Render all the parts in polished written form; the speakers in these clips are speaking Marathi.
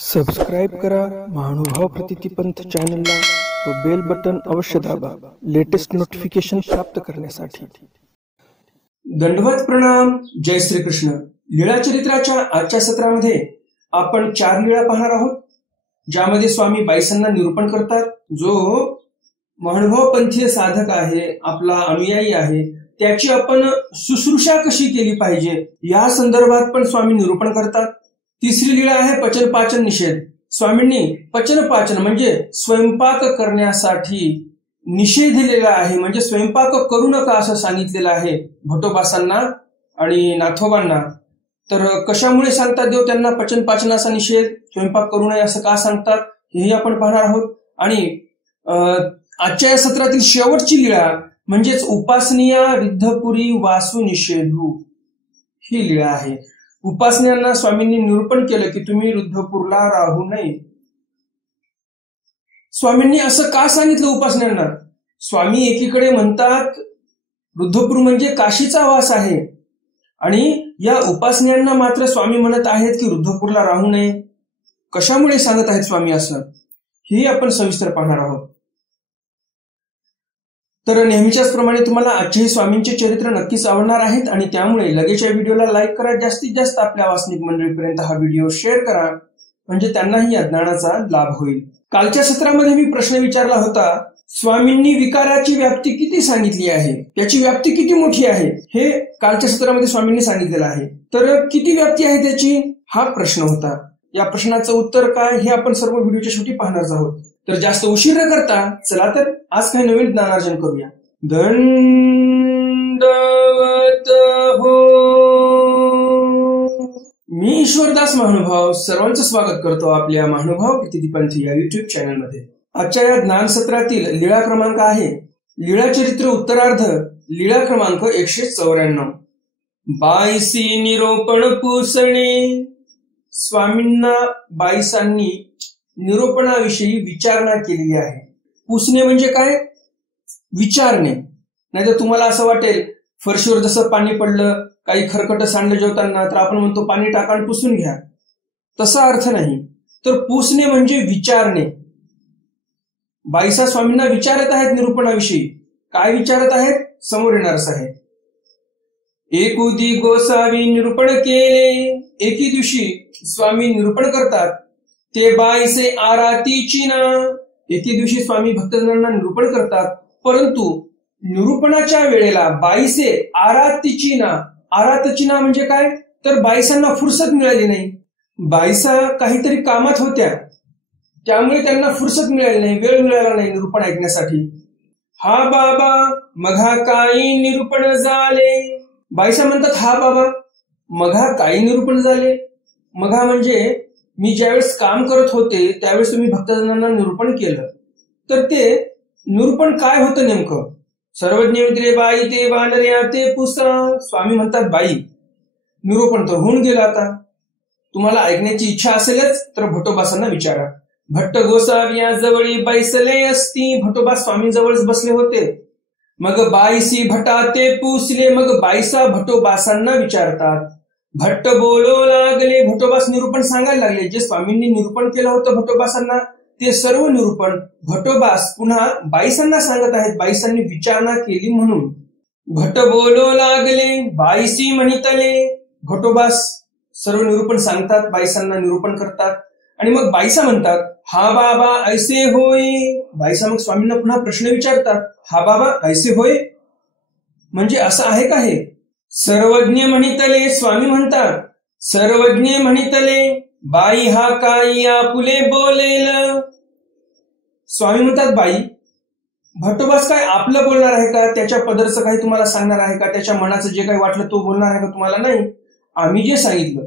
सबस्क्राईब करा महानुभाव प्रतितीपंथ चॅनलला व बेल बटन अवश्य दाबा लेटेस्ट नोटिफिकेशन प्राप्त करण्यासाठी। दंडवत प्रणाम। जय श्री कृष्ण। लीळा चरित्राच्या आजच्या सत्रामध्ये आपण 4 लीळा पाहणार आहोत, ज्यामध्ये स्वामी बाईसांना निरूपण करतात। जो महानुभाव पंथीय साधक आहे, आपला अनुयायी आहे, त्याची आपण शुश्रूषा कशी केली पाहिजे या संदर्भात पण स्वामी निरूपण करतात। तिसरी लीळा आहे पचन पाचन निषेध। स्वामींनी पचन पाचन म्हणजे स्वयंपाक करण्यासाठी निषेध दिलेला आहे, म्हणजे स्वयंपाक करू नका असं सांगितलेलं आहे भटोबासांना आणि नाथोबांना। तर कशामुळे सांगतात देव त्यांना पचन पाचनाचा निषेध, स्वयंपाक करू नये असं का सांगतात हेही आपण पाहणार आहोत। आणि आजच्या या सत्रातील शेवटची लीळा म्हणजेच उपासनीया रिद्धपुरी वासु निषेधू ही लीळा आहे। उपासनीयांना स्वामींनी निरूपण केलं की तुम्ही रुद्धपूरला राहू नये। स्वामींनी असं का सांगितलं उपासनीयांना? स्वामी एकीकडे म्हणतात रुद्धपूर म्हणजे काशीचा वास आहे, आणि या उपासनीयांना मात्र स्वामी म्हणत आहेत की रुद्धपूरला राहू नये। कशामुळे सांगत आहेत स्वामी असं, हे आपण सविस्तर पाहणार आहोत। तर नेहमीच्याच प्रमाणे तुम्हाला आजचे स्वामींचे चरित्र नक्कीच आवडणार आहेत, आणि त्यामुळे लगेच या व्हिडिओला लाईक करा, जास्तीत जास्त आपल्या वासनिक मंडळीपर्यंत हा व्हिडिओ शेअर करा, म्हणजे त्यांनाही या ज्ञानाचा लाभ होईल। कालच्या सत्रामध्ये मी प्रश्न विचारला होता, स्वामींनी विकाराची व्याप्ती किती सांगितली आहे, त्याची व्याप्ती किती मोठी आहे, हे कालच्या सत्रामध्ये स्वामींनी सांगितलेलं आहे। तर किती व्याप्ती आहे त्याची, हा प्रश्न होता। या प्रश्नाचं उत्तर काय हे आपण सर्व व्हिडिओच्या शेवटी पाहणार आहोत। तर जास्त उशीर न करता चला तर आज काही नवीन ज्ञानार्जन करूया। दंडवत हो। मी ईश्वरदास महानुभाव सर्वांचं स्वागत करतो आपल्या महानुभाव प्रतितीपंथ या युट्यूब चॅनलमध्ये। आजच्या या ज्ञान सत्रातील लीळा क्रमांक आहे लीळा चरित्र उत्तरार्ध, लीळा क्रमांक 194। बाईसी निरोपण पुसणे। स्वामींना बाईसांनी निरूपणाविषयी विचारणा केलेली आहे। पुसणे म्हणजे काय? विचारणे। नाहीतर तुम्हाला असं वाटेल फरशीवर जसं पाणी पडलं, काही खरकट सांडलं जेवताना, तर आपण म्हणतो पाणी टाका आणि पुसून घ्या, तसा अर्थ नाही। तर पुसणे म्हणजे विचारणे। बाईसा स्वामींना विचारत आहेत निरूपणाविषयी। काय विचारत आहेत समोर येणारच आहे। एकुदी गोसावी निरूपण केले। एके दिवशी स्वामी निरूपण करतात, ते बाईसे आरातीची ना। एके दिवशी स्वामी भक्तजनांना निरूपण करतात, परंतु निरूपणाच्या वेळेला बाईसे आरातीची ना। आरातची ना म्हणजे काय? तर बाईसांना फुरसत मिळाली नाही। बाईसा काहीतरी कामात होत्या, त्यामुळे त्यांना फुरसत मिळाली नाही, वेळ मिळाला नाही निरूपण ऐकण्यासाठी। हा बाबा मघा काही निरूपण झाले। बाईसा म्हणतात, हा बाबा मघा काही निरूपण झाले। मघा म्हणजे मी ज्यावेळेस काम करत होते त्यावेळेस तुम्ही भक्तजनांना निरूपण केलं, तर ते निरूपण काय होतं नेमकं? सर्वज्ञ मित्रे बाई ते वानर्या ते पुसा। स्वामी म्हणतात, बाई निरूपण तर होऊन गेलं, आता तुम्हाला ऐकण्याची इच्छा असेलच तर भटोबासांना विचारा। भट्ट गोसाविया जवळी बैसले असती। भटोबा स्वामी जवळच बसले होते। मग बाईसी भटा ते पुसले। मग बाईसा भटोबासांना विचारतात। भट्ट बोलो लागले। भटोबास निरूपण सांगायला लागले। जे स्वामींनी निरूपण केलं होतं भटोबासांना ते सर्व निरूपण भटोबास पुन्हा बाईसांना सांगत आहेत, बाईसांनी विचारणा केली म्हणून। भट्ट बोलो लागले बाईसी म्हणितले। भटोबास सर्व निरूपण सांगतात, बाईसांना निरूपण करतात, आणि मग बाईसा म्हणतात, हा बाबा ऐसे होय। बाईसा मग स्वामींना पुन्हा प्रश्न विचारतात, हा बाबा ऐसे होय म्हणजे असं आहे का हे? सर्वज्ञ म्हणितले। स्वामी म्हणतात, सर्वज्ञ म्हणितले बाई हा काही आपुले बोलेल। स्वामी म्हणतात, बाई भटोबास काय आपलं बोलणार आहे का? त्याच्या पदरचं काही तुम्हाला सांगणार आहे का? त्याच्या मनाचं जे काही वाटलं तो बोलणार आहे का तुम्हाला? नाही, आम्ही जे सांगितलं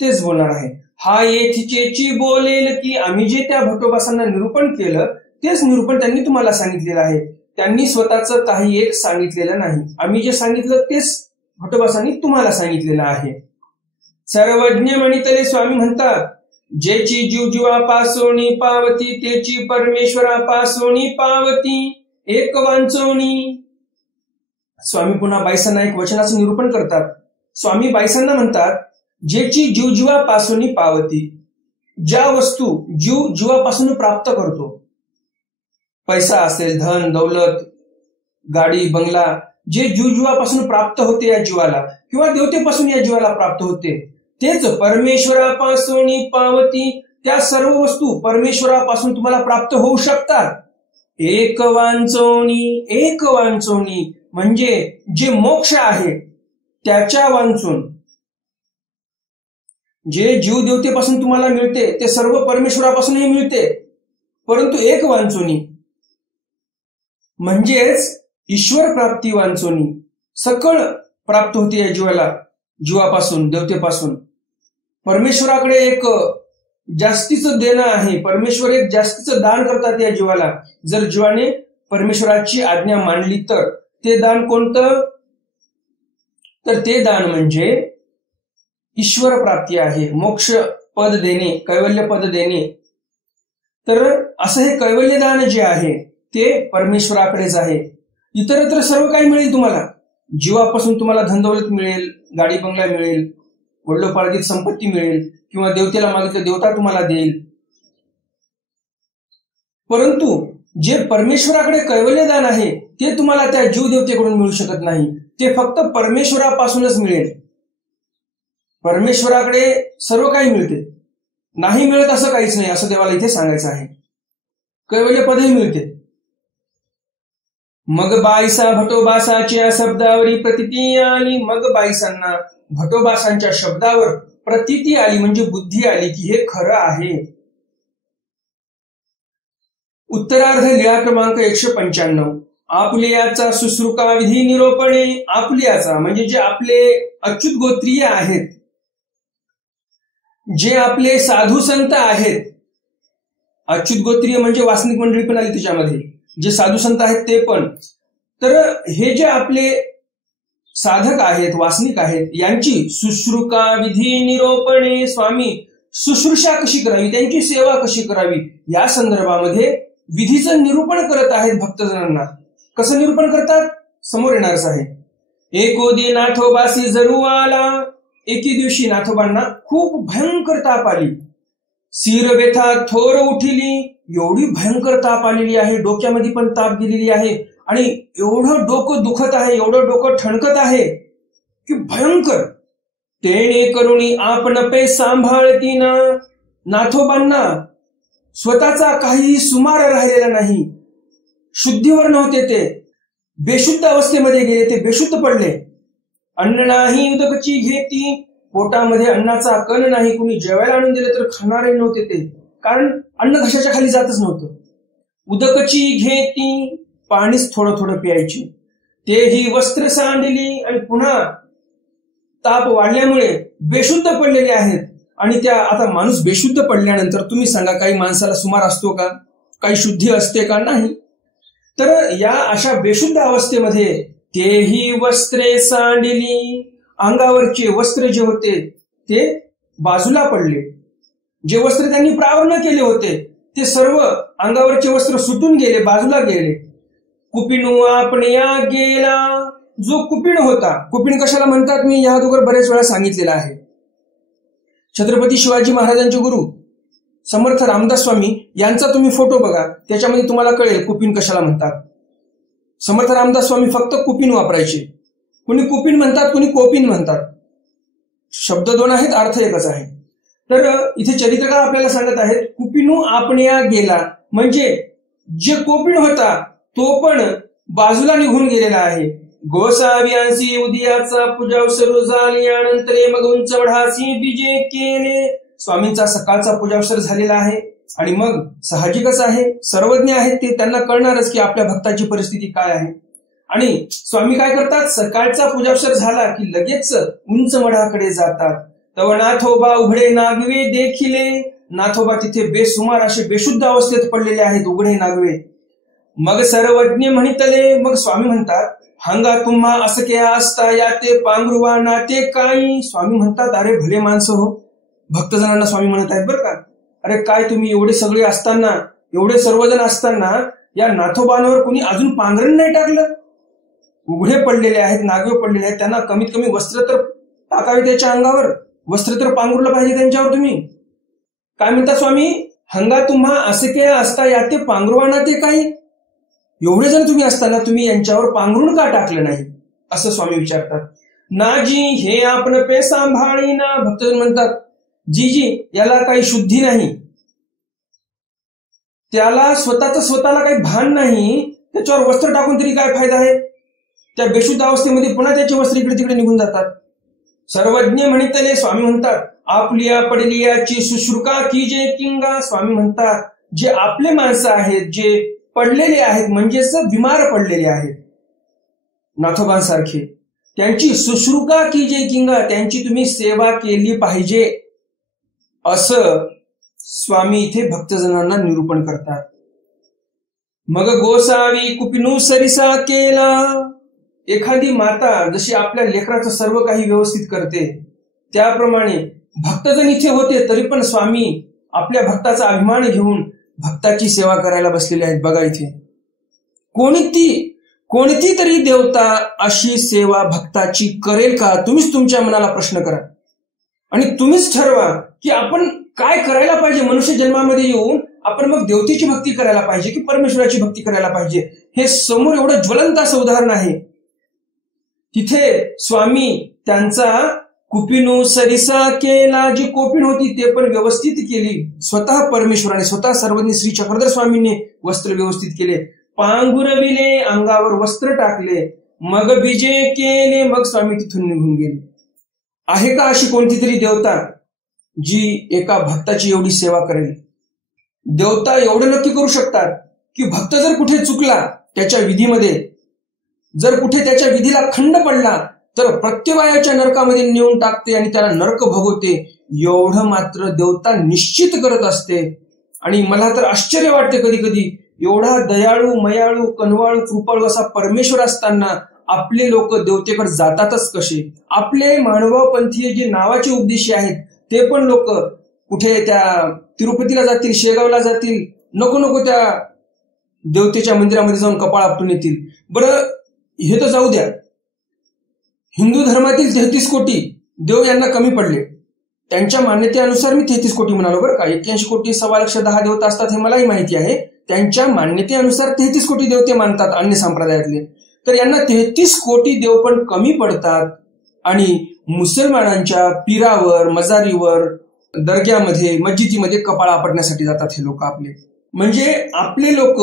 तेच बोलणार आहे। हा येथीचेची बोलेल, की आम्ही जे त्या भटोबासांना निरूपण केलं तेच निरूपण त्यांनी तुम्हाला सांगितलेलं आहे। त्यांनी स्वतःच काही एक सांगितलेलं नाही, आम्ही जे सांगितलं तेच भटोबासांनी तुम्हाला सांगितलेलं आहे। सर्वज्ञ म्हणितले। स्वामी म्हणतात, जेची जीवजीवापासोनी पावती तेची परमेश्वरापासोनी पावती एक वांचोनी। स्वामी पुन्हा बाईसांना एक वचनाचं निरूपण करतात। स्वामी बाईसांना म्हणतात, जेची जीवजीवापासोनी पावती। ज्या वस्तू जीव जीवापासून प्राप्त करतो, पैसा असेल, धन दौलत, गाडी बंगला, जे जीव जीवापासून प्राप्त होते या जीवाला, किंवा देवतेपासून या जीवाला प्राप्त होते, तेच परमेश्वरापासून पावती. त्या सर्व वस्तू परमेश्वरापासून तुम्हाला प्राप्त होऊ शकतात. एक वांचोनी म्हणजे जे मोक्ष आहे त्याच्या वांचून. जे जीव देवतेपासून तुम्हाला मिळते ते सर्व परमेश्वरापासूनही मिळते, परंतु एक वांचोनी म्हणजेच ईश्वर प्राप्ती वांचोनी. सकळ प्राप्त होते या जीवाला, जीवापासून, देवतेपासून. परमेश्वराकडे एक जास्तीचं देणं आहे, परमेश्वर एक जास्तीचं दान करतात या जीवाला. जर जीवाने परमेश्वराची आज्ञा मानली तर. ते दान कोणतं? तर ते दान म्हणजे ईश्वर प्राप्ती आहे, मोक्ष पद देणे, कैवल्य पद देणे. तर असं हे कैवल्य दान जे आहे ते परमेश्वराकडेच आहे. इतरत्र सर्व काही मिळेल तुम्हाला. जीवापासून तुम्हाला धनदौलत मिळेल, गाडी बंगला मिळेल, वडिलोपार्जित संपत्ती मिळेल, किंवा देवतेला मागितलं देवता तुम्हाला देईल. परंतु जे परमेश्वराकडे कैवल्य दान आहे ते तुम्हाला त्या जीव देवतेकडून मिळू शकत नाही. ते फक्त परमेश्वरापासूनच मिळेल. परमेश्वराकडे सर्व काही मिळते, नाही मिळत असं काहीच नाही, असं देवाला इथे सांगायचं आहे. कैवल्य पदही मिळते. मग बाईसा भटोबासाच्या शब्दावरी प्रतिती आली. मग बाईसांना भटोबासांच्या शब्दावर प्रतिती आली, म्हणजे बुद्धी आली की हे खरं आहे. उत्तरार्ध लीळा क्रमांक 195. आपल्याचा शुश्रुका विधी निरोपणे. आपल्याचा म्हणजे जे आपले अच्युत गोत्रीय आहेत, जे आपले साधू संत आहेत. अच्युत गोत्रीय म्हणजे वासनिक मंडळी पण आली त्याच्यामध्ये, जे साधू संत आहेत ते पण. तर हे जे आपले साधक आहेत, वासनिक आहेत, यांची शुश्रुका विधी निरोपणे. स्वामी शुश्रूषा कशी करावी, त्यांची सेवा कशी करावी, या संदर्भामध्ये विधीचं निरूपण करत आहेत भक्तजनांना. कसं निरूपण करतात? समोर येणारच आहे. एकोदी नाथोबासी जरू आला. एके दिवशी नाथोबांना खूप भयंकर ताप आली. सिर व्यथा थोर उठिली. एवढी भयंकर ताप आलेली आहे, डोक्यामध्ये पण ताप गेलेली आहे, आणि एवढं डोकं दुखत आहे, एवढं डोकं ठणकत आहे की भयंकर. तेने करुणी आपण पे सांभाळती ना. नाथोबांना स्वतःचा काही सुमार राहिलेला नाही. शुद्धीवर नव्हते ते, बेशुद्ध अवस्थेमध्ये गेले, ते बेशुद्ध पडले. अन्न नाही उदकची घेती. पोटामध्ये अन्नाचा कण नाही, कुणी जेवायला आणून दिले तर खाणारे नव्हते ते, कारण अन्न घशाच्या खाली जातच नव्हतं. उदकची घेती, पाणीच थोडं थोडं प्यायची. तेही वस्त्र सांडली, आणि पुन्हा ताप वाढल्यामुळे बेशुद्ध पडलेले आहेत. आणि त्या आता माणूस बेशुद्ध पडल्यानंतर तुम्ही सांगा, काही माणसाला सुमार असतो का? काही शुद्धी असते का? नाही. तर या अशा बेशुद्ध अवस्थेमध्ये तेही वस्त्रे सांडली. अंगावरचे वस्त्र जे होते ते बाजूला पडले. जे वस्त्र त्यांनी प्रावरण केले होते ते सर्व अंगावरचे वस्त्र सुटून गेले, बाजूला गेले. कुपिनू आपणया गेला. जो कुपिण होता, कुपिण कशाला म्हणतात मी या अगोदर बरेच वेळा सांगितलेला आहे. छत्रपती शिवाजी महाराजांचे गुरु समर्थ रामदास स्वामी यांचा तुम्ही फोटो बघा, त्याच्यामध्ये तुम्हाला कळेल कुपिन कशाला म्हणतात. समर्थ रामदास स्वामी फक्त कुपिन वापरायचे. कुणी कुपिन म्हणतात, कुणी कोपिन म्हणतात. शब्द दोन आहेत, अर्थ एकच आहे. तर इथे चरित्रकार आपल्याला सांगत आहेत, कुपिनू आपणया गेला म्हणजे जे कोपिन होता तो पण बाजूला निघून गेलेला आहे. गोसाव्यांसी उदयाचा पूजावसर झाली, यानंतर मग उंच वढासी बीजे केले. स्वामींचा सकाळचा पूजावसर झालेला आहे, आणि मग साहजिकच आहे, सर्वज्ञ आहेत ते, त्यांना कळणारच की आपल्या भक्ताची परिस्थिती काय आहे. आणि स्वामी काय करतात, सकाळचा पूजावसर झाला की लगेच उंच मढाकडे जातात. तव नाथोबा उघडे नागवे देखिले. नाथोबा तिथे बेसुमार असे बेशुद्ध अवस्थेत पडलेले आहेत, उघडे नागवे. मग सर्वज्ञ म्हणितले. मग स्वामी म्हणतात, हंगा तुम्हा असं के असता या ते पांगरुवा नाते काही. स्वामी म्हणतात, अरे भले माणसं हो. भक्तजनांना स्वामी म्हणत आहेत बरं का, अरे काय तुम्ही एवढे सगळे असताना, एवढे सर्वजण असताना या नाथोबांवर कोणी अजून पांघरण नाही टाकलं. उघडे पडलेले आहेत, नागवे पडलेले आहेत, त्यांना कमीत कमी वस्त्र तर टाकावे त्याच्या अंगावर, वस्त्र तर पांघरलं पाहिजे त्यांच्यावर तुम्ही. काय म्हणतात स्वामी, हंगा तुम्हा असे काय असता याते पांघरुवाना ते काही, एवढे जण तुम्ही असताना तुम्ही यांच्यावर पांघरून का टाकलं नाही, असं स्वामी विचारतात. नाजी हे आपण पे सांभाळी ना. भक्तजन म्हणतात, जी याला काही शुद्धी नाही, त्याला स्वतःला काही भान नाही, त्याच्यावर वस्त्र टाकून तरी काय फायदा आहे. त्या बेशुद्ध अवस्थेमध्ये पुन्हा त्याचे वस्त्र इकडे तिकडे निघून जातात. सर्वज्ञ म्हणितले स्वामी म्हणतात, आपल्या पडलियाची शुश्रुका की जे किंगा. स्वामी म्हणतात, जे आपले माणसं आहेत, जे पडलेले आहेत, म्हणजेच बिमार पडलेले आहेत नाथोबांसारखे, त्यांची शुश्रुका की जे किंगा, त्यांची तुम्ही सेवा केली पाहिजे, असं स्वामी इथे भक्तजनांना निरूपण करतात. मग गोसावी कुपिनू सरिसा केला. एखादी माता जशी आपल्या लेकराचं सर्व काही व्यवस्थित करते, त्याप्रमाणे भक्तजन इथे होते, तरी पण स्वामी आपल्या भक्ताचा अभिमान घेऊन भक्ताची सेवा करायला बसलेले आहेत. बघा इथे, कोणती तरी देवता अशी सेवा भक्ताची करेल का? तुम्हीच तुमच्या मनाला प्रश्न करा आणि तुम्हीच ठरवा की आपण काय करायला पाहिजे. मनुष्य जन्मामध्ये येऊन आपण मग देवतेची भक्ती करायला पाहिजे की परमेश्वराची भक्ती करायला पाहिजे. हे समोर एवढं ज्वलंत असं उदाहरण आहे. तिथे स्वामी त्यांचा कुपिनू सरिसा केला, जी कोपिन होती ते पण व्यवस्थित केली. स्वतः परमेश्वराने, स्वतः सर्वज्ञ श्री चक्रधर स्वामींनी वस्त्र व्यवस्थित केले, पांघुरविले, अंगावर वस्त्र टाकले, मग बीजे केले, मग स्वामी तिथून निघून गेले. आहे का अशी कोणती तरी देवता जी एका भक्ताची एवढी सेवा करेल? देवता एवढं नक्की करू शकतात की भक्त जर कुठे चुकला त्याच्या विधीमध्ये, जर कुठे त्याच्या विधीला खंड पडला तर प्रत्यवायाच्या नरकामध्ये नेऊन टाकते आणि त्याला नरक भोगवते. एवढं मात्र देवता निश्चित करत असते. आणि मला तर आश्चर्य वाटते कधी कधी, एवढा दयाळू, मयाळू, कनवाळू, कृपाळू असा परमेश्वर असताना आपले लोक देवतेकडे जातातच कसे? आपले मानवपंथीय जे नावाचे उपदेशी आहेत ते पण लोक कुठे त्या तिरुपतीला जातील, शेगावला जातील, नको त्या देवतेच्या मंदिरामध्ये जाऊन कपाळ आपटून येतील. बरं, हे तर जाऊ द्या, हिंदू धर्मातील 33 कोटी देव यांना कमी पडले. त्यांच्या मान्यतेनुसार मी 33 कोटी म्हणालो बरं का, 81 कोटी 1.25 देवता असतात हे मलाही माहिती आहे. त्यांच्या मान्यतेनुसार 33 कोटी देवते मानतात अन्य संप्रदायातले. तर यांना 33 कोटी देव पण कमी पडतात आणि मुसलमानांच्या पीरावर, मजारीवर, दर्ग्यामध्ये, मस्जिदीमध्ये कपाळ आपटण्यासाठी जातात हे लोक आपले. म्हणजे आपले लोक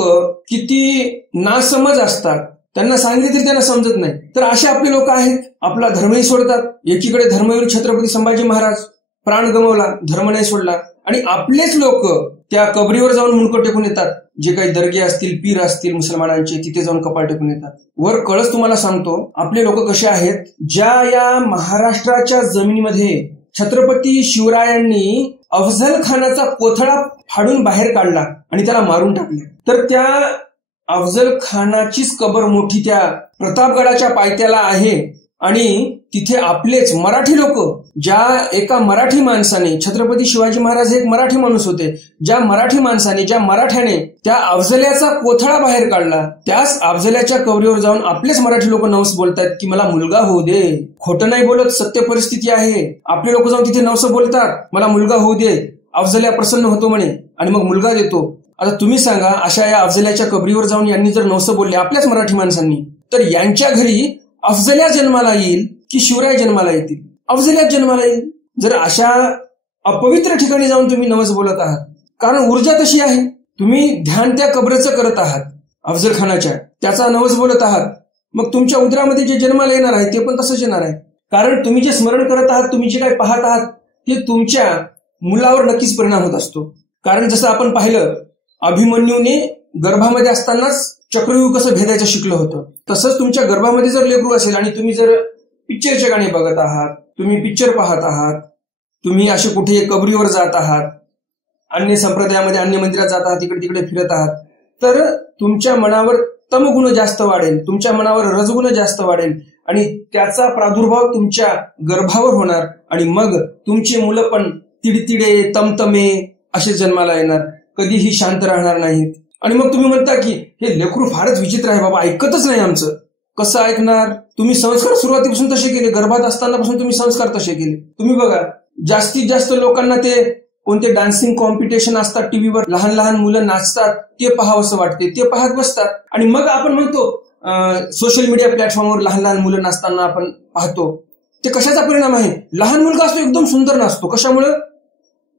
किती नासमज असतात, त्यांना सांगितले तरी त्यांना समजत नाही. तर असे आपले लोक आहेत, आपला धर्मही सोडतात. एकीकडे धर्मवीर छत्रपती संभाजी महाराज प्राण गमावला, धर्म नाही सोडला, आणि आपलेच लोक त्या कबरीवर जाऊन मुंडकं टेकून येतात. जे काही दर्गे असतील, पीर असतील मुसलमानांचे, तिथे जाऊन कपाळ टेकून येतात. वर कळस तुम्हाला सांगतो आपले लोक कसे आहेत. ज्या या महाराष्ट्राच्या जमिनीमध्ये छत्रपती शिवरायांनी अफझल खानाचा कोथळा फाडून बाहेर काढला आणि त्याला मारून टाकले, तर त्या अफझल खानाचीच कबर मोठी त्या प्रतापगडाच्या पायथ्याला आहे. आणि तिथे आपलेच मराठी लोक, ज्या एका मराठी माणसाने, छत्रपती शिवाजी महाराज हे एक मराठी माणूस होते, ज्या मराठी माणसाने, ज्या मराठ्याने त्या अफझल्याचा कोथळा बाहेर काढला, त्याच अफझल्याच्या कबरीवर जाऊन आपलेच मराठी लोक नवस बोलतात की मला मुलगा होऊ दे. खोटं नाही बोलत, सत्य परिस्थिती आहे. आपले लोक जाऊन तिथे नवस बोलतात, मला मुलगा होऊ दे, अफझल्या प्रसन्न होतो म्हणे आणि मग मुलगा देतो. आता तुम्ही सांगा, अशा या अफझल्याच्या कबरीवर जाऊन यांनी जर नवस बोलले आपल्याच मराठी माणसांनी, तर यांच्या घरी अफझल्या जन्माला येईल की शिवराय जन्माला येतील? अफझल्याच जन्माला येईल. जर अशा अपवित्र ठिकाणी जाऊन तुम्ही नवस बोलत आहात, कारण ऊर्जा तशी आहे, तुम्ही ध्यान त्या कबरेचं करत आहात, अफझल खानाच्या, त्याचा नवस बोलत आहात, मग तुमच्या उदरामध्ये जे जन्माला येणार आहे ते पण तसंच येणार आहे. कारण तुम्ही जे स्मरण करत आहात, तुम्ही जे काही पाहत आहात, ते तुमच्या मुलावर नक्कीच परिणाम होत असतो. कारण जसं आपण पाहिलं, अभिमन्यूने गर्भामध्ये असतानाच चक्रव्यूह कसं भेदायचं शिकलं होतं, तसंच तुमच्या गर्भामध्ये जर लेकरू असेल आणि तुम्ही जर पिक्चरचे गाणे बघत आहात, तुम्ही पिक्चर पाहत आहात, तुम्ही असे कुठे कबरीवर जात आहात, अन्य संप्रदायामध्ये, अन्य मंदिरात जात आहात, इकडे तिकडे फिरत आहात, तर तुमच्या मनावर तमगुण जास्त वाढेल, तुमच्या मनावर रजगुण जास्त वाढेल आणि त्याचा प्रादुर्भाव तुमच्या गर्भावर होणार आणि मग तुमची मुलं पण तिडतिडे, तमतमे असे जन्माला येणार, कधीही शांत राहणार नाहीत. आणि मग तुम्ही म्हणता की हे लेकरू फारच विचित्र आहे बाबा, ऐकतच नाही आमचं. कसं ऐकणार? तुम्ही संस्कार सुरुवातीपासून तसे केले, गर्भात असतानापासून तुम्ही संस्कार तसे केले. तुम्ही बघा, जास्तीत जास्त लोकांना ते कोणते डान्सिंग कॉम्पिटिशन असतात टीव्हीवर, लहान लहान मुलं नाचतात, ते पाहावंसं वाटते, ते पाहत बसतात. आणि मग आपण म्हणतो सोशल मीडिया प्लॅटफॉर्मवर लहान लहान मुलं नाचताना आपण पाहतो. ते कशाचा परिणाम आहे? लहान मुलगा असतो एकदम सुंदर नाचतो. कशामुळे?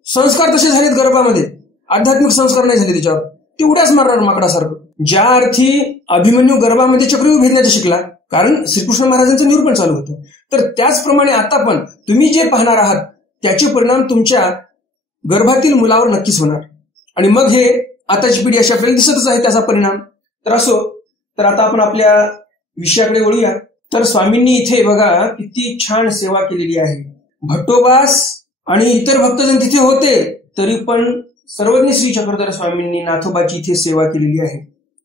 संस्कार तसे झालेत गर्भामध्ये, आध्यात्मिक संस्कार नाही झाले त्याच्यावर, ते उड्याच मारणार माकडासारखं. ज्या अर्थी अभिमन्यू गर्भामध्ये चक्रव्यूह भेदण्याचं शिकला, कारण श्रीकृष्ण महाराजांचं निरूपण चालू होतं, तर त्याचप्रमाणे आता पण तुम्ही जे पाहणार आहात त्याचे परिणाम तुमच्या गर्भातील मुलावर नक्कीच होणार. आणि मग हे आताची पिढी अशी आपल्याला दिसतच आहे त्याचा परिणाम. तर असो, तर आता आपण आपल्या विषयाकडे वळूया. तर स्वामींनी इथे बघा किती छान सेवा केलेली आहे. भट्टोबास आणि इतर भक्तजन तिथे होते, तरी पण सर्वज्ञ श्री चक्रधर स्वामींनी नाथोबाची इथे सेवा केलेली आहे.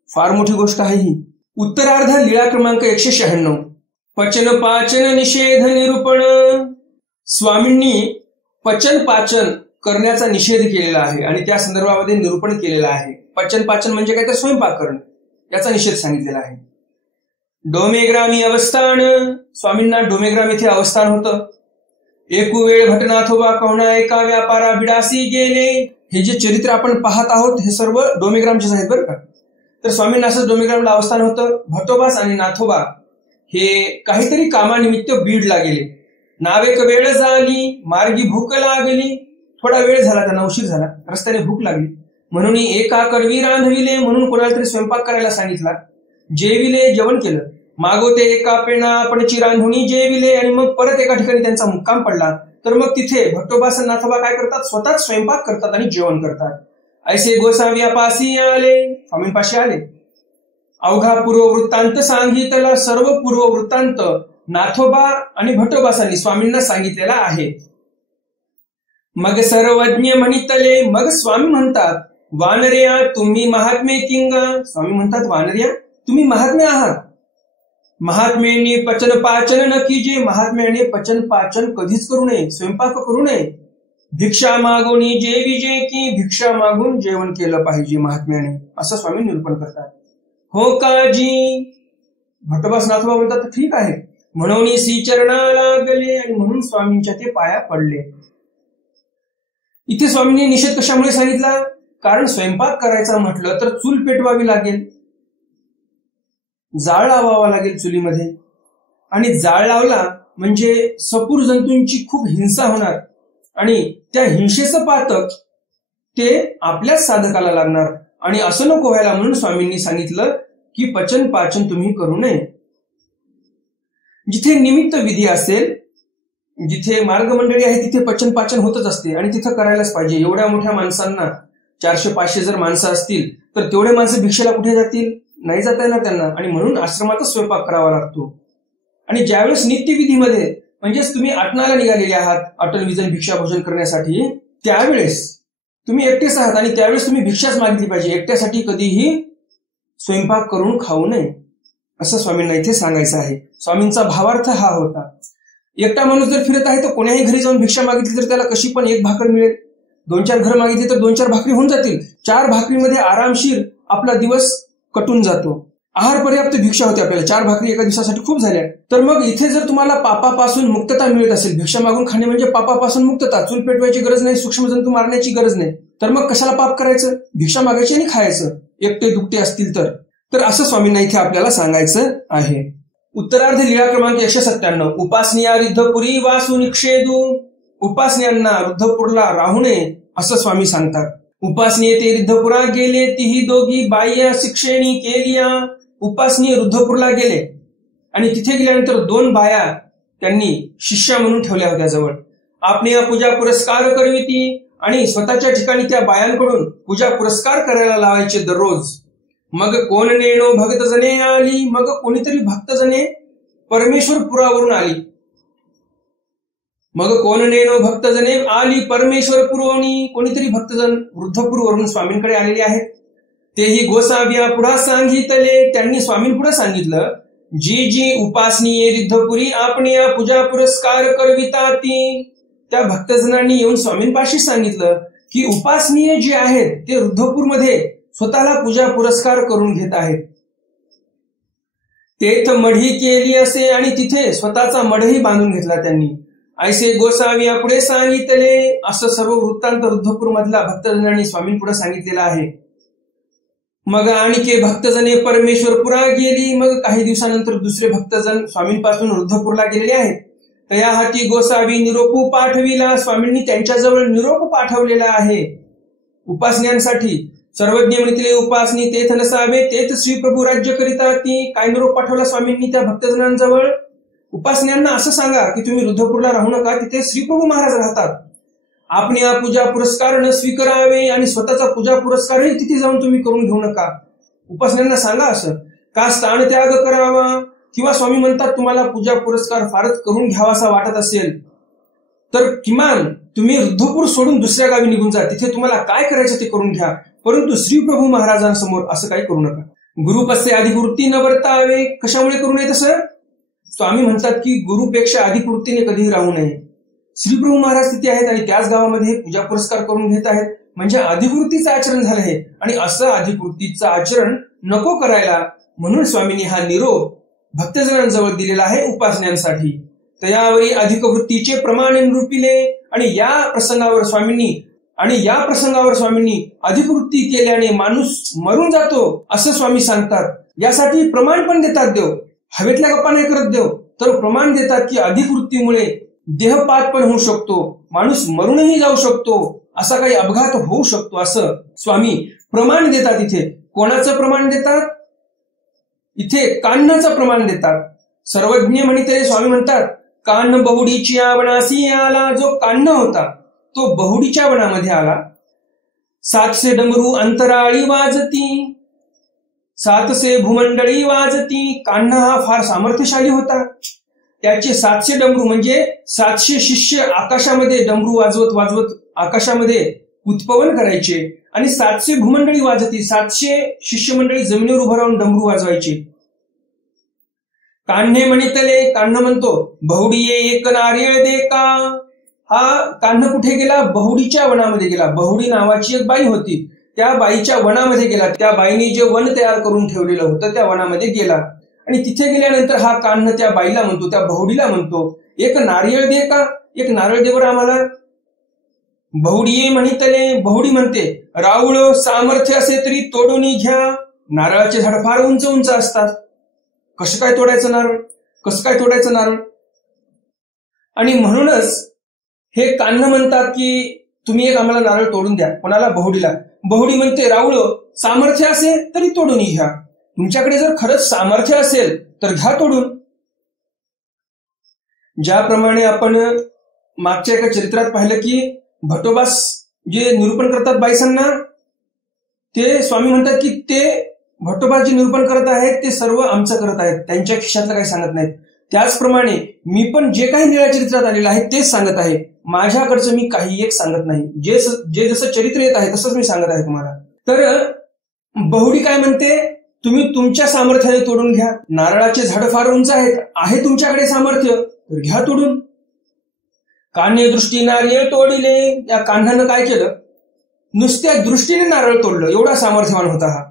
फार मोठी गोष्ट आहे ही. उत्तरार्ध लीळा क्रमांक 196. पचन पाचन निषेध निरूपण. स्वामींनी पचन पाचन करण्याचा निषेध केलेला आहे आणि त्या संदर्भामध्ये निरूपण केलेलं आहे. पचन पाचन म्हणजे काय? तर स्वयंपाक करणं, याचा निषेध सांगितलेला आहे. डोमेग्रामी अवस्थान. स्वामींना डोमेग्राम इथे अवस्थान होतं. एकू वेळ भटनाथोबा कहणा एका व्यापारा बिडासी गेले. हे जे चरित्र आपण पाहत आहोत हे सर्व डोमेग्रामचेच आहेत बरं का. तर स्वामींना असं डोमेग्रामला अवस्थान होतं. भट्टोबास आणि नाथोबा हे काहीतरी कामानिमित्त बीडला गेले. नावेक वेळ झाली, मार्गी भूक लागली. थोडा वेळ झाला, त्यांना उशीर झाला, रस्त्याने भूक लागली, म्हणून एका करवी रांधविले, म्हणून कोणाला तरी स्वयंपाक करायला सांगितला. जेविले, जेवण केलं. मागोते एका पेणा आपणची रांधुणी जेविले, आणि मग परत एका ठिकाणी त्यांचा मुक्काम पडला. तर मग तिथे भट्टोबास आणि नाथोबा काय करतात? स्वतःच स्वयंपाक करतात आणि जेवण करतात. ऐसे गोसाव्यापासी आले, स्वामींपाशी आले. अवघा पूर्ववृत्तांत सांगितला. सर्व पूर्ववृत्तांत नाथोबा आणि भट्टोबासांनी स्वामींना सांगितलेला आहे. मग सर्वज्ञ म्हणितले. मग स्वामी म्हणतात, वानर्या तुम्ही महात्मे किंग. स्वामी म्हणतात, वानर्या तुम्ही महात्मे आहात. महात्म्याने पचन पाचन न कीजे. महात्म्याने पचन पाचन कधीच करू नये, स्वयंपाक करू नये. भिक्षा मागोनी जेविजे, की भिक्षा मागून जेवण केलं पाहिजे महात्म्याने, असं स्वामी निरूपण करतात. हो काजी. भट्टोबास नाथोबा म्हणतात, ठीक आहे. म्हणून श्रीचरणा लागले, आणि म्हणून स्वामींच्या ते पाया पडले. इथे स्वामींनी निषेध कशामुळे सांगितला? कारण स्वयंपाक करायचा म्हटलं तर चूल पेटवावी लागेल, जाळ लावावा लागेल चुलीमध्ये, आणि जाळ लावला म्हणजे सपूर जंतूंची खूप हिंसा होणार, आणि त्या हिंसेचं पातक ते आपल्याच साधकाला लागणार, आणि असं नको व्हायला म्हणून स्वामींनी सांगितलं की पचन पाचन तुम्ही करू नये. जिथे निमित्त विधी असेल, जिथे मार्गमंडळी आहे, तिथे पचन पाचन होतच असते आणि तिथं करायलाच पाहिजे. एवढ्या मोठ्या माणसांना 400-500 जर माणसं असतील तर तेवढे माणसं भिक्षेला कुठे जातील? नाही जाता येणार त्यांना, आणि म्हणून आश्रमातच स्वयंपाक करावा लागतो. आणि ज्यावेळेस नित्यविधीमध्ये, म्हणजेच तुम्ही आटनाला निघालेले आहात अटल विजन भिक्षा भोजन करण्यासाठी, त्यावेळेस तुम्ही एकटेच आहात आणि त्यावेळेस तुम्ही भिक्षाच मागितली पाहिजे. एकट्यासाठी कधीही स्वयंपाक करून खाऊ नये, असं स्वामींना इथे सांगायचं आहे. स्वामींचा भावार्थ हा होता. एकटा माणूस जर फिरत आहे तर कोण्याही घरी जाऊन भिक्षा मागितली तर त्याला कशी पण एक भाकर मिळेल. 2-4 घर मागितली तर 2-4 भाकरी होऊन जातील. 4 भाकरीमध्ये आरामशीर आपला दिवस कटून जातो. आहार पर्याप्त भिक्षा होते आपल्याला. 4 भाकरी एका दिवसासाठी खूप झाल्या. तर मग इथे जर तुम्हाला पापापासून मुक्तता मिळत असेल, भिक्षा मागून खाणे म्हणजे पापापासून मुक्तता, चूल पेटवायची गरज नाही, सूक्ष्म जंतू मारण्याची गरज नाही, तर मग कशाला पाप करायचं? भिक्षा मागायची आणि खायचं, एकटे दुकटे असतील तर असं स्वामींना इथे आपल्याला सांगायचं आहे. उत्तरार्ध लीळा क्रमांक 197. उपासनीया रुद्धपुरी वासू निक्षेदू. उपासनीयांना रुद्धपूरला राहू नये असं स्वामी सांगतात. उपासनीय ते रुद्धपुरा गेले, तीही दोघी बाह्य शिक्षेणी केलिया. उपासनीय रुद्धपूरला गेले आणि तिथे गेल्यानंतर 2 बाया त्यांनी शिष्या म्हणून ठेवल्या होत्या जवळ. आपणे पूजा पुरस्कार करविती, आणि स्वतःच्या ठिकाणी त्या बायांकडून पूजा पुरस्कार करायला लावायचे दररोज. मग कोण नेणो भक्तजने आली. मग कोणीतरी भक्तजने परमेश्वरपुरावरून आली. मग कोण नेणो भक्तजने आली परमेश्वरपुरोनी. कोणीतरी भक्तजन वृद्धपूरवरून स्वामींकडे आलेले आहेत. तेही गोसाव्या पुढा सांगितले. त्यांनी स्वामींपुढे सांगितलं, जी जी उपासनीये रिद्धपुरी आपणे पूजा पुरस्कार करविता ती. त्या भक्तजनांनी येऊन स्वामींपाशी सांगितलं की उपासनीय जे आहेत ते रुद्धपूरमध्ये स्वतःला पूजा पुरस्कार करून घेत आहेत. तेथ मढी केली असे, आणि तिथे स्वतःचा मढही बांधून घेतला त्यांनी. ऐसे गोसावी पुढे सांगितले. असं सर्व वृत्तांत रुद्धपूर मधला भक्तजनांनी स्वामींपुढे सांगितलेला आहे. मग आणखी भक्तजने परमेश्वरपुरा गेली. मग काही दिवसानंतर दुसरे भक्तजन स्वामींपासून रुद्धपूरला गेलेले आहेत. तया हाती गोसावी निरोप पाठविला. स्वामींनी त्यांच्याजवळ निरोप पाठवलेला आहे उपासण्यांसाठी. सर्वज्ञ म्हणते उपासनी तेथ नसावे तेथ श्री प्रभू राज्य करिता. ती काय निरोप पाठवला स्वामींनी त्या भक्तजनांजवळ? उपासण्यांना असं सांगा की तुम्ही रुद्धपूरला राहू नका, तिथे श्रीप्रभू महाराज राहतात. आपण या पूजा पुरस्कार न स्वीकारावे आणि स्वतःचा पूजा पुरस्कारही तिथे जाऊन तुम्ही करून घेऊ नका. उपासण्यांना सांगा असं. का स्थान त्याग करावा? किंवा स्वामी म्हणतात तुम्हाला पूजा पुरस्कार फारच करून घ्यावासा वाटत असेल तर किमान तुम्ही रुद्धपूर सोडून दुसऱ्या गावी निघून जा. तिथे तुम्हाला काय करायचं ते करून घ्या, परंतु श्री प्रभू महाराजांसमोर असं काही करू नका. गुरुपस्ते अधिकृती न वर्तावे. कशामुळे करू नये तसं? स्वामी म्हणतात की गुरुपेक्षा अधिकृतीने कधीही राहू नये. श्रीप्रभू महाराज तिथे आहेत आणि त्याच गावामध्ये पूजा पुरस्कार करून घेत आहेत, म्हणजे अधिकृतीचं आचरण झालं आहे. आणि असं अधिकृतीचं आचरण नको करायला म्हणून स्वामींनी हा निरोप भक्तजनांजवळ दिलेला आहे उपासण्यांसाठी. तयावरी अधिकवृत्तीचे प्रमाण निरूपिले. आणि या प्रसंगावर स्वामींनी अधिकृती केल्याने माणूस मरून जातो असं स्वामी सांगतात. यासाठी प्रमाण पण देतात देव. हवेतल्या गप्पा नाही करत देव, तर प्रमाण देतात की अधिकृतीमुळे देहपात पण होऊ शकतो, माणूस मरूनही जाऊ शकतो, असा काही अपघात होऊ शकतो असं स्वामी प्रमाण देतात. इथे कोणाचं प्रमाण देतात? इथे कान्हाचं प्रमाण देतात. सर्वज्ञ म्हणते स्वामी म्हणतात कान्ह बहुडीची वनासी आला. जो कान्ह होता तो बहुडीच्या वनामध्ये आला. 700 डमरू अंतराळी वाजती, 700 भूमंडळी वाजती. कान्हा हा फार सामर्थ्यशाली होता. त्याचे 700 डमरू म्हणजे 700 शिष्य आकाशामध्ये डमरू वाजवत वाजवत आकाशामध्ये उत्पवन करायचे. आणि 700 भूमंडळी वाजती, 700 शिष्यमंडळी जमिनीवर उभं राहून डमरू वाजवायचे. कान्हे म्हणितले. कान्ह म्हणतो बहुडीये एक नारिळ दे का. हा कान्ह कुठे गेला? बहुडीच्या वनामध्ये गेला. बहुडी नावाची एक बाई होती, त्या बाईच्या वनामध्ये गेला. त्या बाईने जे वन तयार करून ठेवलेलं होतं त्या वनामध्ये गेला. आणि तिथे गेल्यानंतर हा कान्ह त्या बाईला म्हणतो, त्या बहुडीला म्हणतो एक नारिळ दे का, एक नारळ दे बरं आम्हाला. बहुडीये म्हणितले. बहुडी म्हणते राऊळ सामर्थ्य असे तरी तोडून घ्या. नारळाचे झाड फार उंच उंच असतात, कसं काय तोडायचं नारळ, कसं काय तोडायचं नारळ. आणि म्हणूनच हे कान्ह म्हणतात की तुम्ही एक आम्हाला नारळ तोडून द्या. कोणाला? बहुडीला. बहुडी म्हणते राऊळ सामर्थ्य असेल तरी तोडून घ्या. तुमच्याकडे जर खरंच सामर्थ्य असेल तर घ्या तोडून. ज्याप्रमाणे आपण मागच्या एका चरित्रात पाहिलं की भटोबास जे निरूपण करतात बाईसांना, ते स्वामी म्हणतात की ते भटोबा जे निरूपण करत आहेत ते सर्व आमचं करत आहेत, त्यांच्या खिशातलं काही सांगत नाहीत. त्याचप्रमाणे मी पण जे काही निळ्या चरित्रात आलेलं आहे तेच सांगत आहे. माझ्याकडचं मी काही एक सांगत नाही. जे जसं चरित्र येत आहे तसंच मी सांगत आहे तुम्हाला. तर बहुडी काय म्हणते, तुम्ही तुमच्या सामर्थ्याने तोडून घ्या. नारळाचे झाड फार उंच आहेत, आहे तुमच्याकडे सामर्थ्य तर घ्या तोडून. कान्हे दृष्टी नारिळ तोडिले. या कान्हानं काय केलं? नुसत्या दृष्टीने नारळ तोडलं, एवढा सामर्थ्यवान होता हा.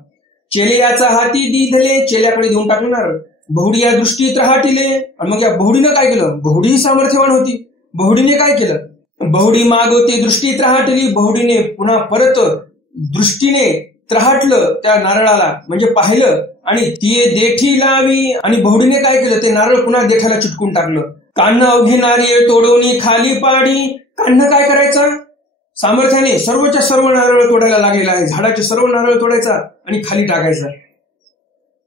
चेले याचा हाती दिधले. चेल्याकडे देऊन टाकलं नारळ. बहुडी या दृष्टीत राहटिले. आणि मग या बहुडीनं काय केलं? बहुडी सामर्थ्यवान होती, बहुडीने काय केलं? बहुडी मागवते दृष्टीत राहटली. बहुडीने पुन्हा परत दृष्टीने त्राहटलं त्या नारळाला, म्हणजे पाहिलं आणि ती देठी लावी. आणि बहुडीने काय केलं? ते नारळ पुन्हा देठाला चिटकून टाकलं. कान्ह अवघे नारिळ तोडवणी खाली पाडी. कान्ह काय करायचा? सामर्थ्याने सर्वच्या सर्व नारळ तोडायला लागलेला आहे. झाडाचे सर्व नारळ तोडायचा आणि खाली टाकायचा.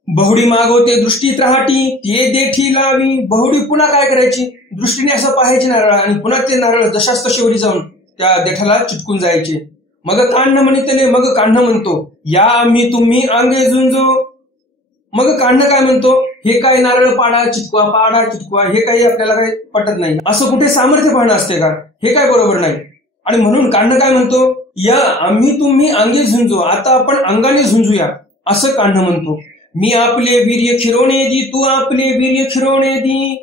बहुडी मागवते दृष्टीत राहटी ते देठी लावी. बहुडी पुन्हा काय करायची? दृष्टीने असं पाहायचे नारळ आणि पुन्हा ते नारळ जशाच तसे वरी जाऊन त्या देठाला चिटकून जायचे. मग कान्ह म्हणितले. मग कान्ह म्हणतो या आम्ही तुम्ही अंगे झुंजो. मग कान्ह काय म्हणतो? हे काय नारळ पाडा चिटकवा, हे काही आपल्याला काही पटत नाही. असं कुठे सामर्थ्य पाहणं असते का? हे काय बरोबर नाही. आणि म्हणून कान्ह काय म्हणतो? या आम्ही तुम्ही अंगे झुंजो. आता आपण अंगाने झुंजूया असं कान्ह म्हणतो. मी आपले वीर्य खिरवणे दी, तू आपले वीर्य खिरवणे दी.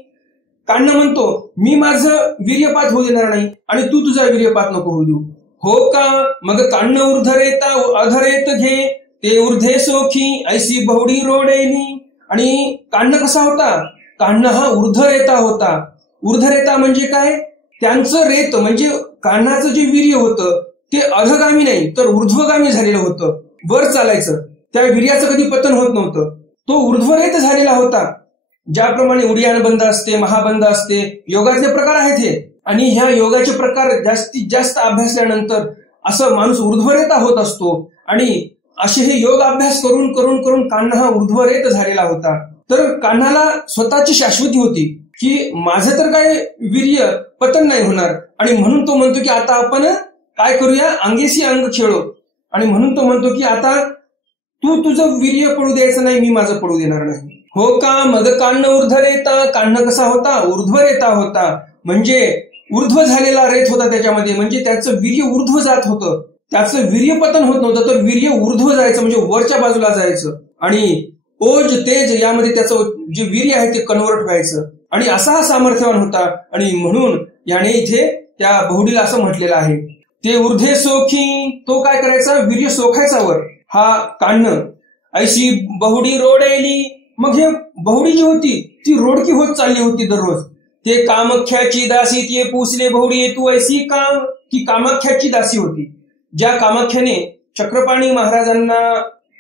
कान्ह म्हणतो मी माझं वीर्यपात होऊ देणार नाही आणि तू तुझा वीर्यपात नको होऊ देऊ. हो का? मग कान्ह ऊर्ध्वरेता अधरेत घे ते ऊर्ध्वे सोखी ऐसी बहुडी रोडेली. आणि कान्ह कसा होता? कान्ह हा ऊर्ध्वरेता होता. ऊर्ध्वरेता म्हणजे काय? त्यांचं रेत म्हणजे कान्हाचं जे वीर्य होतं ते अधगामी नाही तर ऊर्ध्वगामी झालेलं होतं, वर चालायचं. त्या वीर्याचं कधी पतन होत नव्हतं. तो ऊर्ध्वरेत झालेला होता. ज्याप्रमाणे उडियाण बंद असते, महाबंद असते, योगाचे प्रकार आहेत हे. आणि ह्या योगाचे प्रकार जास्तीत जास्त अभ्यासल्यानंतर असं माणूस ऊर्ध्वरेता होत असतो. आणि असे हे योग अभ्यास करून करून करून कान्हा हा ऊर्ध्वरेत झालेला होता. तर कान्हाला स्वतःची शाश्वती होती की माझं तर काय वीर्य पतन नाही होणार. आणि म्हणून तो म्हणतो की आता आपण काय करूया, अंगेशी अंग खेळो. आणि म्हणून तो म्हणतो की आता तू तुझं वीर्य पडू द्यायचं नाही, मी माझं पडू देणार नाही. हो का मग कान्न ऊर्ध्वरेता. कान्न कसा होता, ऊर्ध्वरेता होता. म्हणजे ऊर्ध्व झालेला रेत होता त्याच्यामध्ये. म्हणजे त्याचं वीर्य ऊर्ध्व जात होतं. त्याचं वीर्य पतन होत नव्हतं, तर वीर्य ऊर्ध्व जायचं म्हणजे वरच्या बाजूला जायचं. आणि ओज तेज यामध्ये त्याचं जे वीर्य आहे ते कन्वर्ट व्हायचं. आणि असा हा सामर्थ्यवान होता. आणि म्हणून याने इथे त्या बहुडीला असं म्हटलेलं आहे, ते ऊर्ध्वे सोखी. तो काय करायचा, वीर्य सोखायचा वर. हा कान्न ऐशी बहुडी रोडेली. मग हे बहुडी जी होती ती रोडकी होत चालली होती दररोज. ते कामाख्याची दासी ते पुसले बहुडी तू ऐसी का. ती कामाख्याची दासी होती, ज्या कामाख्याने चक्रपाणी महाराजांना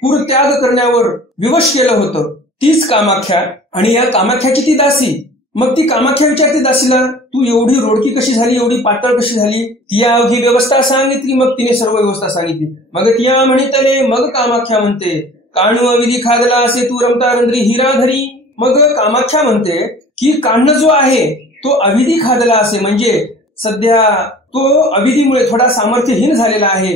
पुरत्याग करण्यावर विवश केलं होतं, तीच कामाख्या. आणि या कामाख्याची ती दासी. मग ती कामाख्या विचारते दासीला, तू एवढी रोडकी कशी झाली, एवढी पातळ कशी झाली. ती अवघी व्यवस्था सांगितली. मग तिने सर्व व्यवस्था सांगितली. मग तिया म्हणितले. मग कामाख्या म्हणते, काणू अविधी खादला असे तू रमता रंध्री हिराधरी. मग कामाख्या म्हणते की कान्न जो आहे तो अविधी खादला असे, म्हणजे सध्या तो अविधीमुळे थोडा सामर्थ्यहीन झालेला आहे.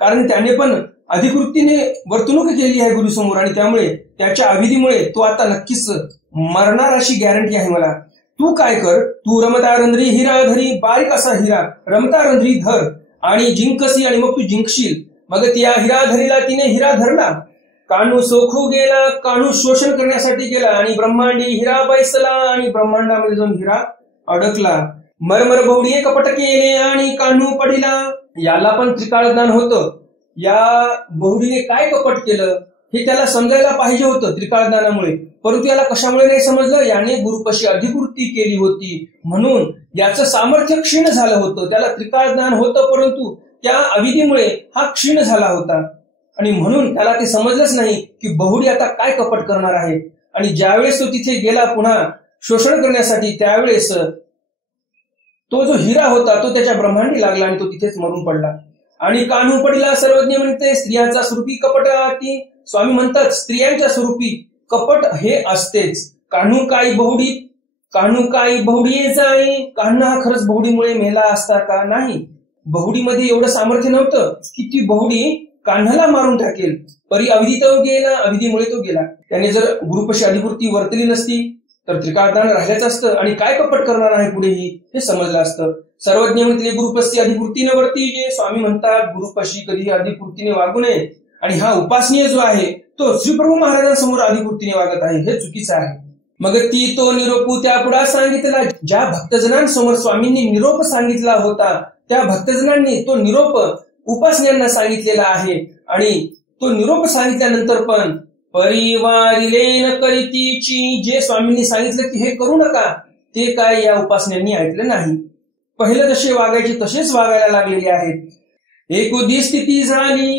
कारण त्याने पण अधिकृतीने वर्तणूक केली आहे गुरुसमोर. आणि त्यामुळे त्याच्या अविधीमुळे तो आता नक्कीच मरणार अशी गॅरंटी आहे मला. तू काय कर, तू रमता रंध्री हिरा धरी. बारीक असा हिरा रमता रंध्री धर आणि जिंकसी. आणि मग तू जिंकशील. मग त्या हिराधरीला तिने हिरा धरला. काणू सोखू गेला. काणू शोषण करण्यासाठी गेला. आणि ब्रह्मांडी हिरा बैसला. आणि ब्रह्मांडामध्ये जाऊन हिरा अडकला. मरमर बहुडीये कपट केले आणि कान्हू पडिला. याला पण त्रिकाळ ज्ञान होतं. या बहुडीने काय कपट केलं हे त्याला समजायला पाहिजे होतं त्रिकाळ ज्ञानामुळे. परंतु याला कशामुळे नाही समजलं, याने गुरुपाशी अधिकृती केली होती म्हणून याचं सामर्थ्य क्षीण झालं होतं. त्याला त्रिकाळ ज्ञान होतं परंतु त्या अविधीमुळे हा क्षीण झाला होता. आणि म्हणून त्याला ते समजलंच नाही की बहुडी आता काय कपट करणार आहे. आणि ज्यावेळेस तो तिथे गेला पुन्हा शोषण करण्यासाठी, त्यावेळेस तो जो हिरा होता तो त्याच्या ब्रह्मांडी लागला आणि तो तिथेच मरून पडला. आणि कान्हू पडला. सर्वज्ञ म्हणते स्त्रियांचा स्वरूपी कपट आती. स्वामी म्हणतात स्त्रियांच्या स्वरूपी कपट हे असतेच. कान्हू काही बहुडी, कान्हू काही बहुडी जाय. कान्हा हा खरंच बहुडीमुळे मेला असता का, नाही. बहुडीमध्ये एवढं सामर्थ्य नव्हतं की ती बहुडी कान्हाला मारून टाकेल. परी अविधी तो गेला. अविधीमुळे तो गेला. त्याने जर गुरुपाशी अधिकृती वर्तली नसती तर त्रिकाळदान राहिल्याच असतं. आणि काय कपट करणार आहे पुढेही हे समजलं असतं. सर्वज्ञ म्हटले गुरुपस्ती अधिकृतीने वर्ती जे. स्वामी म्हणतात गुरुपाशी कधी अधिकृतीने वागू नये. आणि हा उपासनीय जो आहे तो श्रीप्रभू महाराजांसमोर अधिकृतीने वागत आहे, हे चुकीचं आहे. मग ती तो निरोपू त्या पुढा सांगितला. ज्या भक्तजनांसमोर स्वामींनी निरोप सांगितला होता त्या भक्तजनांनी तो निरोप उपासनीयांना सांगितलेला आहे. आणि तो निरोप सांगितल्यानंतर पण परिवारिले न करीतीची, जे स्वामींनी सांगितलं की हे करू नका ते काय या उपासनेयांनी ऐकलं नाही. पहिलं जसे वागायचे तसेच वागायला लागलेले आहेत. एकोदी स्थिती झाली.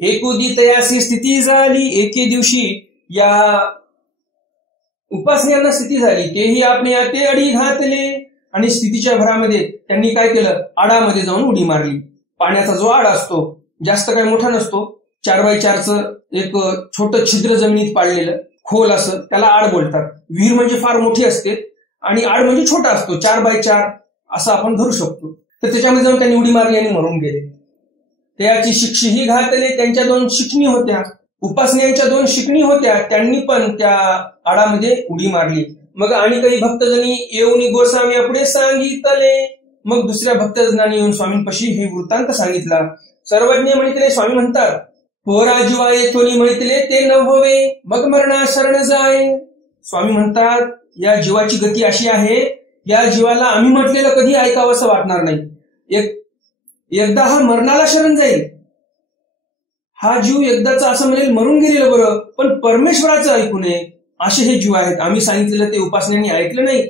एकोदी तयासी स्थिती झाली. एके दिवशी या उपासनेयांना स्थिती झाली. तेही आपण ते अडी घातले. आणि स्थितीच्या भरामध्ये त्यांनी काय केलं, आडामध्ये जाऊन उडी मारली. पाण्याचा जो आड असतो जास्त काही मोठा नसतो, 4x4चं एक छोटं छिद्र जमिनीत पाडलेलं खोल असं, त्याला आड बोलतात. विहीर म्हणजे फार मोठी असते आणि आड म्हणजे छोटा असतो, 4x4 असं आपण धरू शकतो. तर त्याच्यामध्ये जाऊन त्यांनी उडी मारली आणि मरून गेले. त्याची शिक्षीही घातले. त्यांच्या 2 शिकणी होत्या, उपासनेच्या 2 शिकणी होत्या, त्यांनी पण त्या आडामध्ये उडी मारली. मग आणि काही भक्तजनी येऊन गोस्वामी पुढे सांगितले. मग दुसऱ्या भक्तजनांनी येऊन स्वामींपाशी हे वृत्तांत सांगितला. सर्वज्ञ म्हणितले. स्वामी म्हणतात पोरा जीवा येथोनी म्हणितले ते न होवे मग मरणा शरण जाय. स्वामी म्हणतात या जीवाची गती अशी आहे, या जीवाला आम्ही म्हटलेलं कधी ऐकावं असं वाटणार नाही. एकदा हा मरणाला शरण जाईल. हा जीव एकदाचा असं म्हणेल मरून गेलेलं बरं, पण परमेश्वराचं ऐकू नये असे हे जीव आहेत. आम्ही सांगितलेलं ते उपासनेने ऐकलं नाही,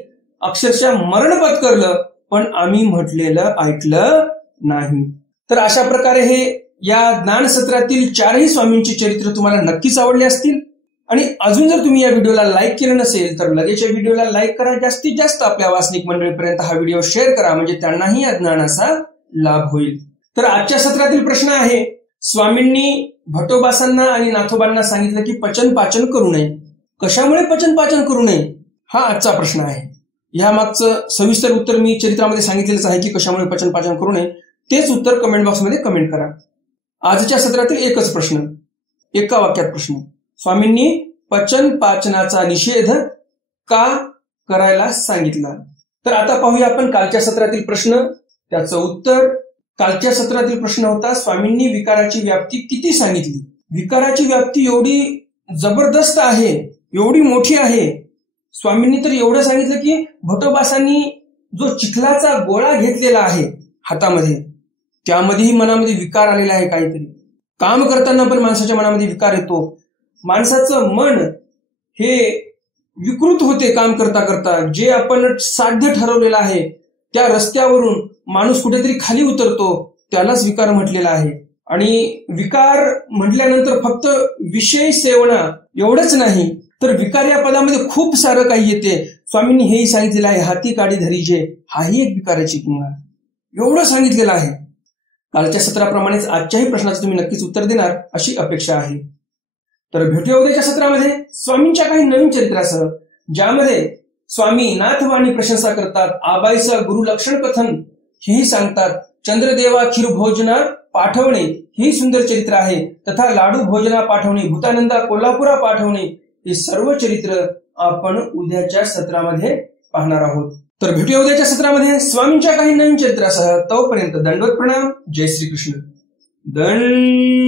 अक्षरशः मरण पत्करलं. पण आम्ही म्हटलेलं ऐकलं नाही. तर अशा प्रकारे हे या ज्ञान सत्रातील चारही स्वामींची चरित्र तुम्हाला नक्कीच आवडले असतील. आणि अजून जर तुम्ही या व्हिडिओला लाईक केलं नसेल तर लगेच या व्हिडिओला लाईक करा. जास्तीत जास्त आपल्या वासनिक मंडळीपर्यंत हा व्हिडिओ शेअर करा, म्हणजे त्यांनाही या ज्ञानाचा लाभ होईल. तर आजच्या सत्रातील प्रश्न आहे, स्वामींनी भटोबासांना आणि नाथोबांना सांगितलं की पचन पाचन करू नये. कशामुळे पचन पाचन करू नये हा आजचा प्रश्न आहे. या मागचं सविस्तर उत्तर मी चरित्रामध्ये सांगितलेलंच आहे की कशामुळे पचन पाचन करू नये. तेच उत्तर कमेंट बॉक्समध्ये कमेंट करा. आजच्या सत्रातील एकच प्रश्न, एका वाक्यात प्रश्न, स्वामींनी पचन पाचनाचा निषेध का करायला सांगितला. तर आता पाहूया आपण कालच्या सत्रातील प्रश्न, त्याचं उत्तर. कालच्या सत्रातील प्रश्न होता, स्वामींनी विकाराची व्याप्ती किती सांगितली. विकाराची व्याप्ती एवढी जबरदस्त आहे, एवढी मोठी आहे. स्वामींनी तर एवढं सांगितलं की भटोबासांनी जो चिखलाचा गोळा घेतलेला आहे हातामध्ये, त्यामध्येही मनामध्ये विकार आलेला आहे. काहीतरी काम करताना पण माणसाच्या मनामध्ये विकार येतो. माणसाचं मन हे विकृत होते काम करता करता. जे आपण साध्य ठरवलेलं आहे त्या रस्त्यावरून माणूस कुठेतरी खाली उतरतो, त्यालाच विकार म्हटलेला आहे. आणि विकार म्हटल्यानंतर फक्त विषय सेवना एवढंच नाही, तर विकार या पदामध्ये खूप सारं काही येते. स्वामींनी हेही सांगितलेलं आहे, हाती काडी धरीजे, हाही एक विकाराची गुण, एवढं सांगितलेलं आहे. कालच्या सत्राप्रमाणेच आजच्याही प्रश्नाचं तुम्ही नक्कीच उत्तर देणार अशी अपेक्षा आहे. तर भेटूया उद्याच्या सत्रामध्ये स्वामींच्या काही नवीन चरित्रासह, ज्यामध्ये स्वामी नाथवाणी प्रशंसा करतात, आबाईचं गुरुलक्षण कथन हेही सांगतात, चंद्रदेवा खीर भोजना पाठवणे ही सुंदर चरित्र आहे, तथा लाडू भोजना पाठवणे, भूतानंदा कोल्हापुरा पाठवणे, हे सर्व चरित्र आपण उद्याच्या सत्रामध्ये पाहणार आहोत. तर भेटूया उद्याच्या सत्रामध्ये स्वामींच्या काही नवीन चरित्रासह. तोपर्यंत दंडवत प्रणाम. जय श्री कृष्ण. दंड